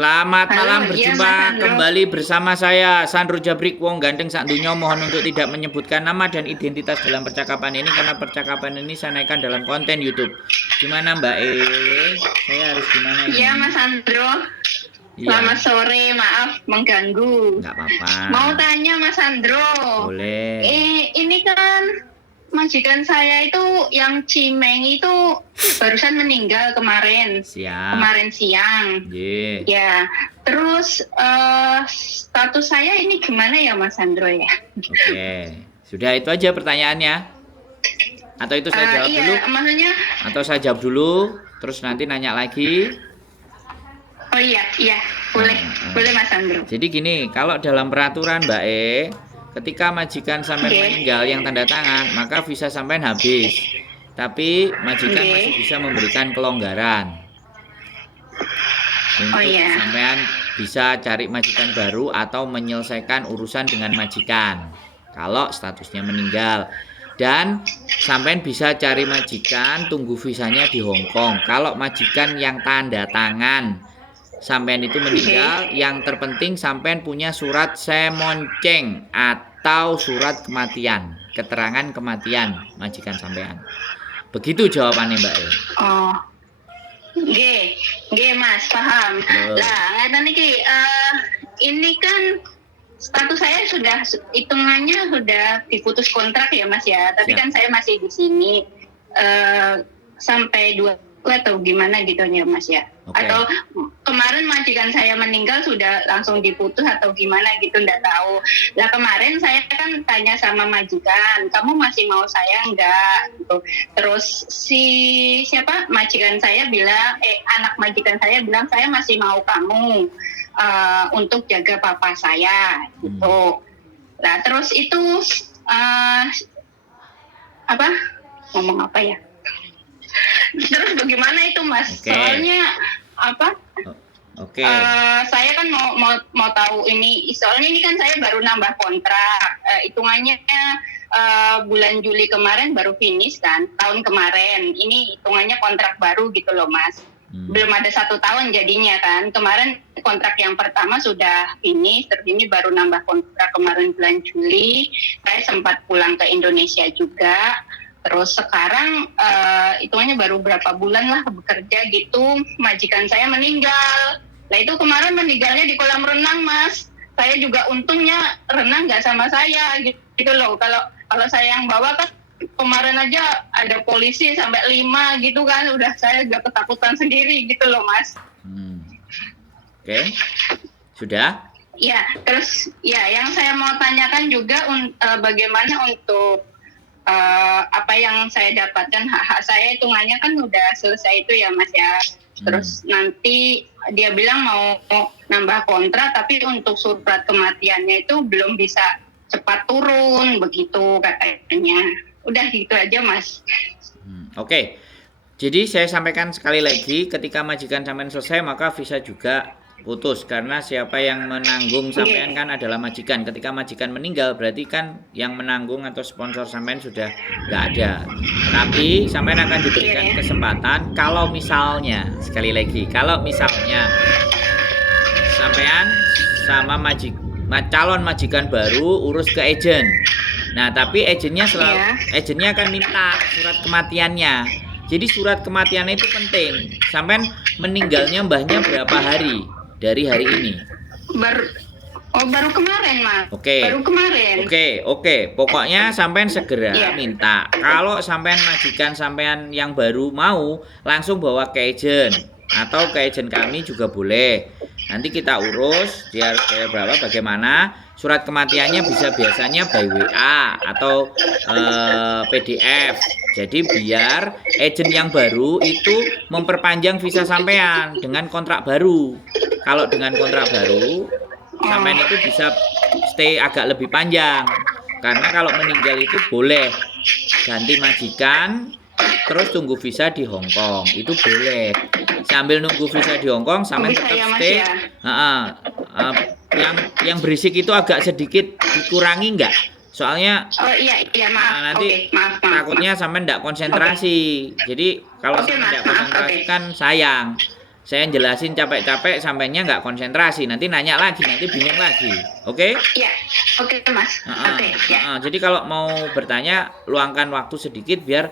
Selamat malam, Halo, iya berjumpa Mas Sandro. kembali bersama saya Sandro Jabrik Wong Ganteng Sak Dunyo. Mohon untuk tidak menyebutkan nama dan identitas dalam percakapan ini karena percakapan ini saya naikkan dalam konten YouTube. Gimana Mbak E? Saya harus gimana Iya ini? Mas Sandro. Selamat Iya, sore, maaf mengganggu. nggak apa-apa. Mau tanya Mas Sandro. Boleh. Ini kan majikan saya itu yang Cimeng itu barusan meninggal kemarin. Siap. Kemarin siang. Ye. Ya, terus status saya ini gimana ya Mas Sandro ya? Oke. Sudah itu aja pertanyaannya. Atau itu saya jawab dulu? Iya, maksudnya Atau saya jawab dulu, terus nanti nanya lagi? oh iya, boleh, boleh Mas Sandro. Jadi gini, kalau dalam peraturan Mbak E, ketika majikan sampai Oke. meninggal yang tanda tangan, maka visa sampean habis. Tapi majikan Oke. masih bisa memberikan kelonggaran Oh untuk iya. sampean bisa cari majikan baru atau menyelesaikan urusan dengan majikan. Kalau statusnya meninggal. Dan sampean bisa cari majikan, tunggu visanya di Hong Kong. Kalau majikan yang tanda tangan sampean itu meninggal, yang terpenting sampean punya surat semonceng atau surat kematian, keterangan kematian majikan sampean. Begitu jawabannya Mbak E. Oh, nggih Mas, paham. Loh. Lah, ngeten iki ini kan status saya sudah hitungannya sudah diputus kontrak ya Mas ya. Tapi Siap. kan saya masih di sini sampai 2 atau gimana gitu ya Mas ya. Oke. Atau kemarin majikan saya meninggal sudah langsung diputus atau gimana gitu, enggak tahu. Lah kemarin saya kan tanya sama majikan, kamu masih mau saya enggak gitu. Terus siapa majikan saya bilang, anak majikan saya bilang saya masih mau kamu untuk jaga papa saya gitu. Nah terus itu ngomong apa ya? Terus bagaimana itu Mas? Oke. Soalnya apa? Oke. Saya kan mau tahu ini. Soalnya ini kan saya baru nambah kontrak. Hitungannya bulan Juli kemarin baru finish kan, tahun kemarin. Ini hitungannya kontrak baru gitu loh Mas. Belum ada 1 tahun jadinya kan. Kemarin kontrak yang pertama sudah finish, terus ini baru nambah kontrak kemarin bulan Juli. Saya sempat pulang ke Indonesia juga. Terus sekarang hitungannya baru berapa bulan lah bekerja gitu, majikan saya meninggal. Nah itu kemarin meninggalnya di kolam renang Mas. Saya juga untungnya renang nggak sama saya gitu loh. Kalau saya yang bawa kan kemarin aja ada polisi sampai 5 gitu kan, udah saya juga ketakutan sendiri gitu loh Mas. Oke. Sudah? Ya, terus ya yang saya mau tanyakan juga bagaimana untuk apa yang saya dapatkan, hak-hak saya hitungannya kan udah selesai itu ya Mas ya. Terus nanti dia bilang mau nambah kontrak, tapi untuk surat kematiannya itu belum bisa cepat turun begitu katanya. Udah gitu aja Mas. Oke. Jadi saya sampaikan sekali lagi, ketika majikan sampean selesai maka visa juga putus, karena siapa yang menanggung sampean kan adalah majikan. Ketika majikan meninggal berarti kan yang menanggung atau sponsor sampean sudah nggak ada. Tapi sampean akan diberikan kesempatan kalau misalnya, sekali lagi, kalau misalnya sampean sama calon majikan baru urus ke agent. Nah, tapi agennya akan minta surat kematiannya. Jadi surat kematiannya itu penting. Sampean meninggalnya mbahnya berapa hari dari hari ini? Baru kemarin Mas. Oke. Baru kemarin. Oke. Pokoknya sampean segera minta. Kalau sampean majikan sampean yang baru mau, langsung bawa ke agent atau ke agent kami juga boleh. Nanti kita urus dia harus bayar berapa, bagaimana. Surat kematiannya bisa biasanya by WA atau PDF. Jadi biar agent yang baru itu memperpanjang visa sampean dengan kontrak baru. Kalau dengan kontrak baru, sampean itu bisa stay agak lebih panjang. Karena kalau meninggal itu boleh ganti majikan, terus tunggu visa di Hong Kong. Itu boleh. Sambil nunggu visa di Hong Kong, sampean tetap stay. Yang berisik itu agak sedikit dikurangi nggak? Soalnya maaf. nanti maaf. takutnya sampean nggak konsentrasi. Jadi kalau sampean nggak konsentrasi kan sayang. saya jelasin capek-capek sampainya nggak konsentrasi, nanti nanya lagi, nanti bingung lagi. Oke? Iya, oke Mas. Oke, ya. Jadi kalau mau bertanya, luangkan waktu sedikit biar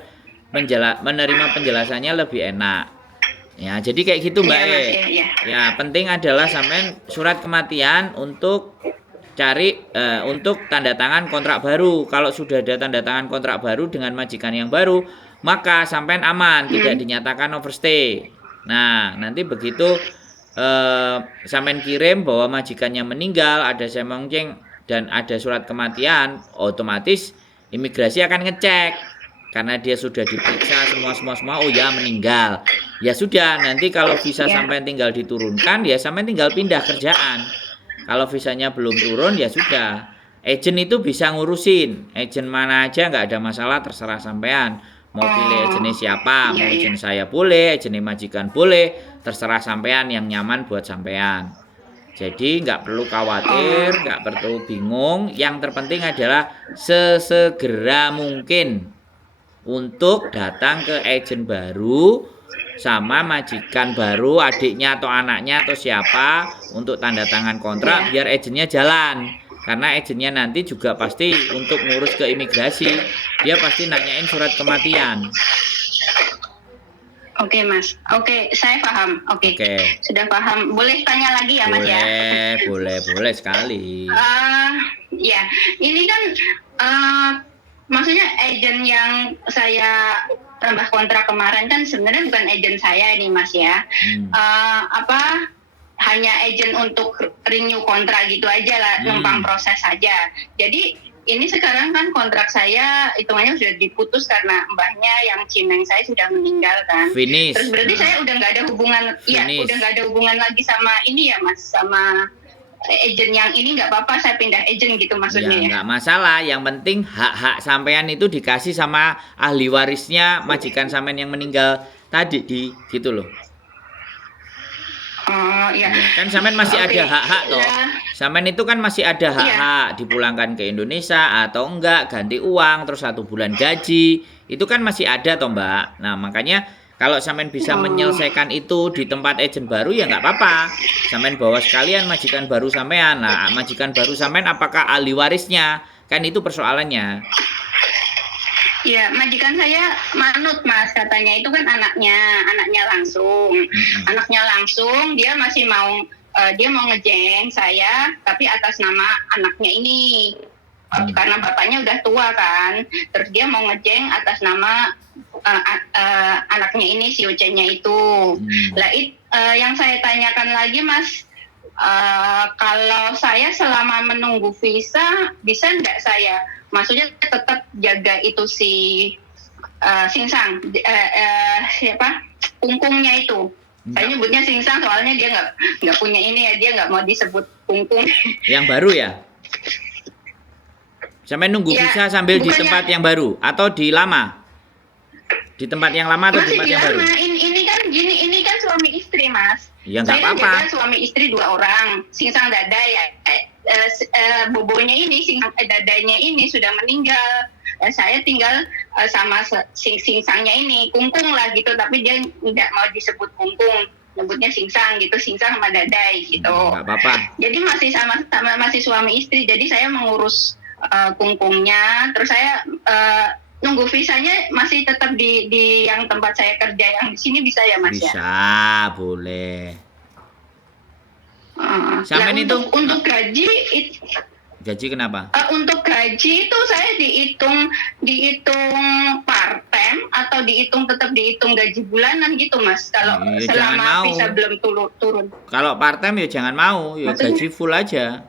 menerima penjelasannya lebih enak. Ya, jadi kayak gitu Mbak Iya, E. Mas, iya. Ya, penting adalah sampean surat kematian untuk cari untuk tanda tangan kontrak baru. Kalau sudah ada tanda tangan kontrak baru dengan majikan yang baru, maka sampean aman, tidak dinyatakan overstay. Nah, nanti begitu sampean kirim bahwa majikannya meninggal, ada semongjeng dan ada surat kematian, otomatis imigrasi akan ngecek karena dia sudah diperiksa semua, oh ya meninggal. Ya sudah, nanti kalau visa sampean tinggal diturunkan, ya sampean tinggal pindah kerjaan. Kalau visanya belum turun, ya sudah. Agent itu bisa ngurusin. Agent mana aja nggak ada masalah, terserah sampean. Mau pilih agentnya siapa, mau agent saya boleh, agentnya majikan boleh, terserah sampean yang nyaman buat sampean. Jadi nggak perlu khawatir, nggak perlu bingung. Yang terpenting adalah sesegera mungkin untuk datang ke agent baru sama majikan baru, adiknya atau anaknya atau siapa, untuk tanda tangan kontrak biar agentnya jalan. Karena agentnya nanti juga pasti untuk ngurus ke imigrasi, dia pasti nanyain surat kematian. Oke Mas, oke saya paham. Oke. Sudah paham. Boleh tanya lagi ya Mas ya? Boleh sekali. Ya, ini kan maksudnya agent yang saya tambah kontrak kemarin kan sebenarnya bukan agent saya ini Mas ya. Hanya agent untuk renew kontrak gitu aja lah, numpang proses saja. Jadi ini sekarang kan kontrak saya hitungannya sudah diputus karena mbahnya yang cimeng saya sudah meninggal kan. Finish. Terus berarti saya udah nggak ada hubungan, udah nggak ada hubungan lagi sama ini ya Mas, sama agent yang ini. Nggak apa-apa saya pindah agent gitu maksudnya ya? Nggak masalah, yang penting hak-hak sampean itu dikasih sama ahli warisnya majikan sampean yang meninggal tadi gitu loh. Ya. Kan sampean masih ada hak-hak toh. Sampean itu kan masih ada hak-hak dipulangkan ke Indonesia atau enggak, ganti uang terus 1 bulan gaji. Itu kan masih ada toh Mbak. Nah, makanya kalau sampean bisa menyelesaikan itu di tempat agent baru ya nggak apa-apa. Sampean bawa sekalian majikan baru sampean. Nah, majikan baru sampean apakah ahli warisnya? Kan itu persoalannya. Ya, majikan saya manut Mas, katanya itu kan anaknya langsung. Anaknya langsung, dia masih mau dia mau ngejeng saya tapi atas nama anaknya ini. Karena bapaknya udah tua kan. Terus dia mau ngejeng atas nama anaknya ini, si Ucenya itu. Lah yang saya tanyakan lagi Mas, kalau saya selama menunggu visa bisa nggak saya, maksudnya tetap jaga itu si Singsang, siapa kungkungnya itu. Saya nyebutnya Singsang soalnya dia nggak punya ini ya, dia nggak mau disebut kungkung. Yang baru ya? Sampai nunggu visa sambil di tempat yang baru atau di lama? Di tempat yang lama atau di tempat yang baru? Ini kan gini, ini kan suami istri Mas. Ya nggak apa-apa. Saya kan suami istri 2 orang. Singsang dada ya, bobonya ini, dadanya ini sudah meninggal. Saya tinggal sama singsangnya ini, kungkung lah gitu, tapi dia tidak mau disebut kungkung, nyebutnya singsang gitu, singsang sama dadai gitu. Nggak apa-apa. Jadi masih sama masih suami istri. Jadi saya mengurus kungkungnya, terus saya nunggu visanya masih tetap di yang tempat saya kerja yang di sini bisa ya Mas? Bisa, boleh. Sampai itu untuk gaji gaji kenapa? Untuk gaji itu saya dihitung part time atau tetap dihitung gaji bulanan gitu Mas, kalau selama visa belum turun. Kalau part time ya jangan mau, ya gaji full aja.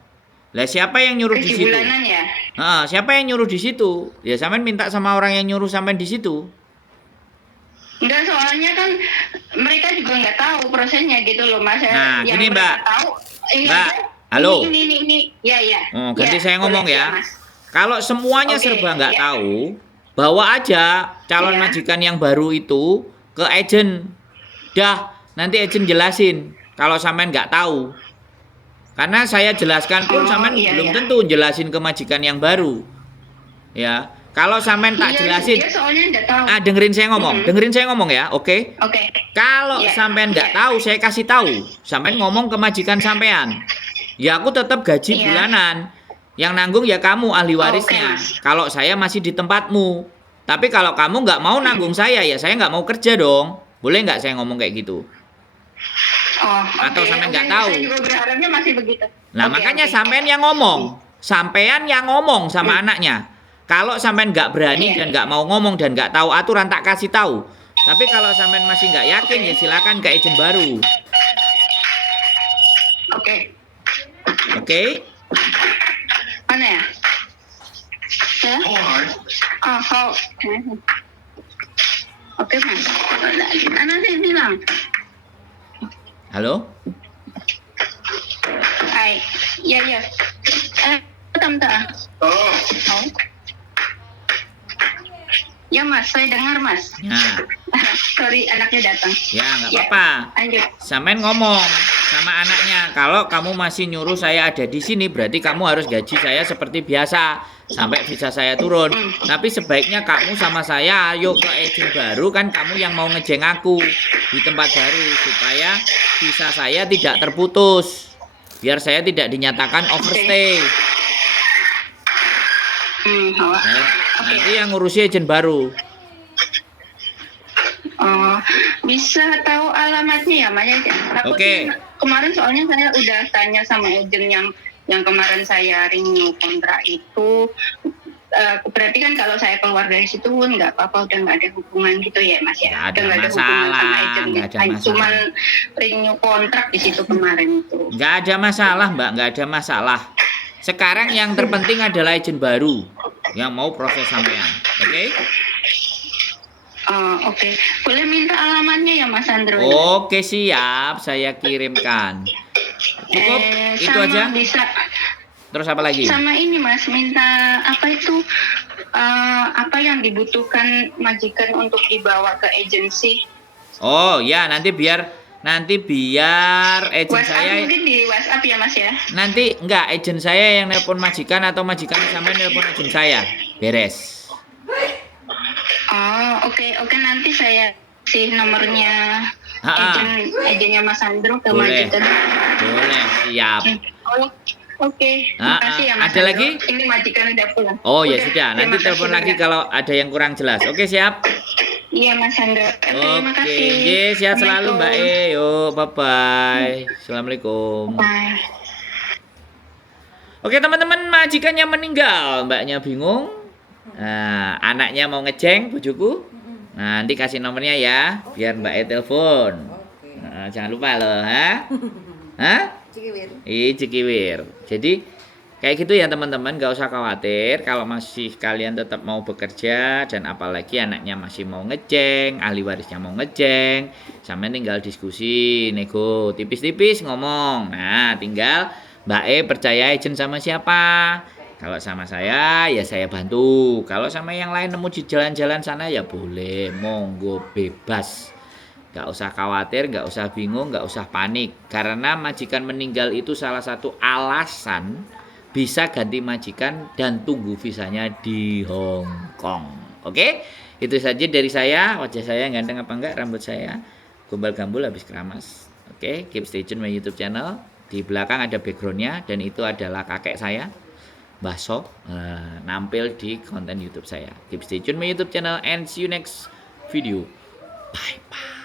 Lah siapa yang nyuruh di situ? Bulanan ya? Siapa yang nyuruh di situ? Ya sampean minta sama orang yang nyuruh sampean di situ. Enggak, soalnya kan mereka juga nggak tahu prosesnya gitu loh Mas. Nah, yang gini Mbak. Tahu, Mbak, halo. Ini. Ya. Ganti saya ngomong ya. Mas. Kalau semuanya serba nggak tahu, bawa aja calon majikan yang baru itu ke agent. Dah, nanti agent jelasin. Kalau sampean nggak tahu. Karena saya jelaskan pun sampean belum tentu jelasin ke majikan yang baru. Ya, Kalau sampean tak Iya, jelasin, dia soalnya nggak tahu. dengerin saya ngomong, dengerin saya ngomong ya, oke? Oke. Kalau Iya, sampean nggak iya. tahu, saya kasih tahu. Sampean ngomong ke majikan sampean. Ya aku tetap gaji Iya. bulanan. Yang nanggung ya kamu ahli Oke, warisnya. Mas. Kalau saya masih di tempatmu. Tapi kalau kamu nggak mau nanggung saya, ya saya nggak mau kerja dong. Boleh nggak saya ngomong kayak gitu? Oh, Atau oke, sampean oke. nggak tahu? Saya juga berharapnya masih begitu. Nah, Oke, makanya oke. sampean yang ngomong. Sampean yang ngomong sama anaknya. Kalau sampean nggak berani Iya. dan nggak mau ngomong dan nggak tahu aturan, tak kasih tahu. Tapi kalau sampean masih nggak yakin, ya silakan ke agent baru. Oke. Oke? Mana ya? Ya? Oh. Oke, Mas. Nanti bilang. Halo? Hai. Iya. Tante. Oh. Ya, Mas. Saya dengar, Mas. Ya, Sorry, anaknya datang. ya nggak Ya, apa-apa. lanjut. Sampean ngomong sama anaknya, kalau kamu masih nyuruh saya ada di sini, berarti kamu harus gaji saya seperti biasa sampai bisa saya turun. Tapi sebaiknya kamu sama saya ayo ke agent baru, kan kamu yang mau ngejeng aku di tempat baru supaya visa saya tidak terputus. Biar saya tidak dinyatakan overstay. Nah, nanti yang ngurusi agent baru. Oh, bisa tahu alamatnya ya, Mas? Takutnya Oke. kemarin soalnya saya udah tanya sama agent yang kemarin saya renew kontrak itu. Berarti kan kalau saya keluar dari situ nggak apa-apa, udah nggak ada hubungan gitu ya, Mas ya? Nggak ada Udah masalah, agent. nggak ada masalah. Cuman renew kontrak di situ kemarin itu. Nggak ada masalah, Mbak, nggak ada masalah. Sekarang yang terpenting adalah agent baru yang mau proses sampean. Oke? Oke. Boleh minta alamatnya ya, Mas Andro? Oke, siap, saya kirimkan. Cukup itu sama aja. Bisa. Terus apa lagi? Sama ini, Mas, minta apa itu? Apa yang dibutuhkan majikan untuk dibawa ke agensi? Oh ya, nanti biar agent WhatsApp saya mungkin di WhatsApp ya, Mas ya? nanti enggak, agent saya yang nelpon majikan atau majikan sampai nelpon agent saya. Beres. Oh, oke, nanti saya kasih nomornya agennya Mas Andro ke Boleh. majikan. Boleh, siap. Oke, makasih ya, Mas ada Andro. lagi? Ini majikan udah pulang. Oh ya Udah, sudah, nanti terima kasih telepon lagi banyak. kalau ada yang kurang jelas. Oke, siap. Iya, Mas Andro. Oke, Oke, makasih. ye, sehat selalu Mbak Assalamualaikum. E. Yo, bye-bye. Assalamualaikum. Bye. Oke teman-teman, majikannya meninggal, mbaknya bingung. Nah, anaknya mau ngejeng bujuku. Nah, nanti kasih nomornya ya, biar Mbak E telepon. Nah, jangan lupa loh, ha? Hah? Cikiwir. Cikiwir. Jadi kayak gitu ya teman-teman, gak usah khawatir kalau masih kalian tetap mau bekerja dan apalagi anaknya masih mau ngejeng, ahli warisnya mau ngejeng, sampai tinggal diskusi, nego, tipis-tipis ngomong. Nah, tinggal Mbak E percaya agent sama siapa. Kalau sama saya ya saya bantu. Kalau sama yang lain nemu di jalan-jalan sana ya boleh, monggo bebas. Gak usah khawatir, gak usah bingung, gak usah panik. Karena majikan meninggal itu salah satu alasan bisa ganti majikan dan tunggu visanya di Hong Kong. Oke? Itu saja dari saya. Wajah saya ganteng apa enggak? Rambut saya gombal-gambul habis keramas. Oke? Keep stay tune my YouTube channel. Di belakang ada backgroundnya dan itu adalah kakek saya, Mbah Sok, nampil di konten YouTube saya. Keep stay tune my YouTube channel and see you next video. Bye bye.